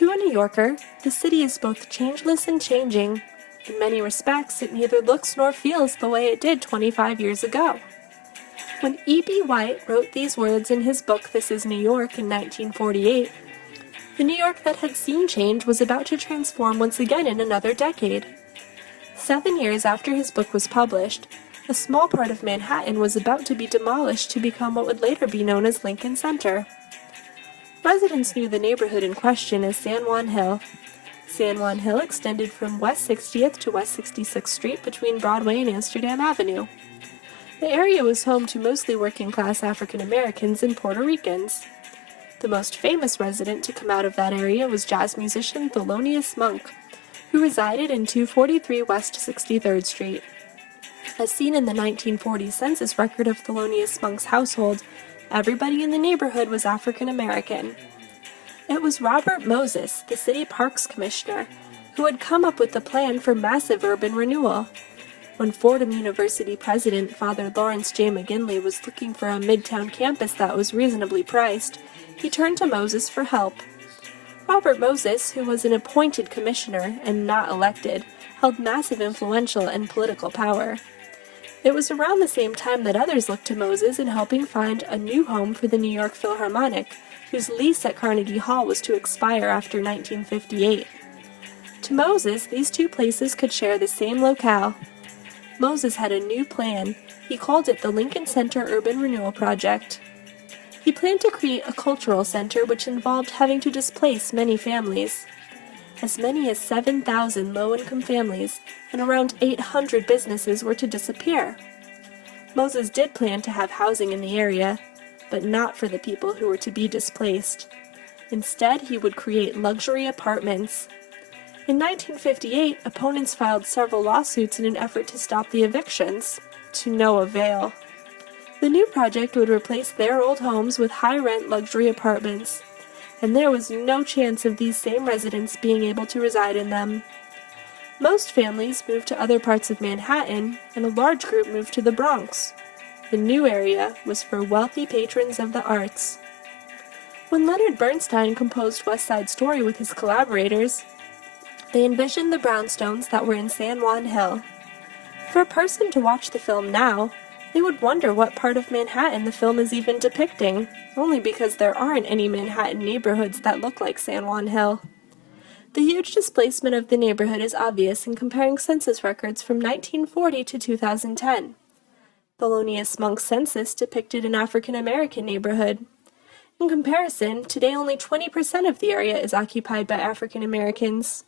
To a New Yorker, the city is both changeless and changing. In many respects, it neither looks nor feels the way it did 25 years ago. When E.B. White wrote these words in his book This Is New York in 1948, the New York that had seen change was about to transform once again in another decade. 7 years after his book was published, a small part of Manhattan was about to be demolished to become what would later be known as Lincoln Center. Residents knew the neighborhood in question as San Juan Hill. San Juan Hill extended from West 60th to West 66th Street between Broadway and Amsterdam Avenue. The area was home to mostly working-class African Americans and Puerto Ricans. The most famous resident to come out of that area was jazz musician Thelonious Monk, who resided in 243 West 63rd Street. As seen in the 1940 census record of Thelonious Monk's household, everybody in the neighborhood was African American. It was Robert Moses, the city parks commissioner, who had come up with the plan for massive urban renewal. When Fordham University president Father Lawrence J. McGinley was looking for a midtown campus that was reasonably priced, he turned to Moses for help. Robert Moses, who was an appointed commissioner and not elected, held massive influential and political power. It was around the same time that others looked to Moses in helping find a new home for the New York Philharmonic, whose lease at Carnegie Hall was to expire after 1958. To Moses, these two places could share the same locale. Moses had a new plan. He called it the Lincoln Center Urban Renewal Project. He planned to create a cultural center which involved having to displace many families. As many as 7,000 low-income families and around 800 businesses were to disappear. Moses did plan to have housing in the area, but not for the people who were to be displaced. Instead, he would create luxury apartments. In 1958, opponents filed several lawsuits in an effort to stop the evictions, to no avail. The new project would replace their old homes with high-rent luxury apartments, and there was no chance of these same residents being able to reside in them. Most families moved to other parts of Manhattan, and a large group moved to the Bronx. The new area was for wealthy patrons of the arts. When Leonard Bernstein composed West Side Story with his collaborators, they envisioned the brownstones that were in San Juan Hill. For a person to watch the film now, they would wonder what part of Manhattan the film is even depicting, only because there aren't any Manhattan neighborhoods that look like San Juan Hill. The huge displacement of the neighborhood is obvious in comparing census records from 1940 to 2010. Thelonious Monk's census depicted an African American neighborhood. In comparison, today only 20% of the area is occupied by African Americans.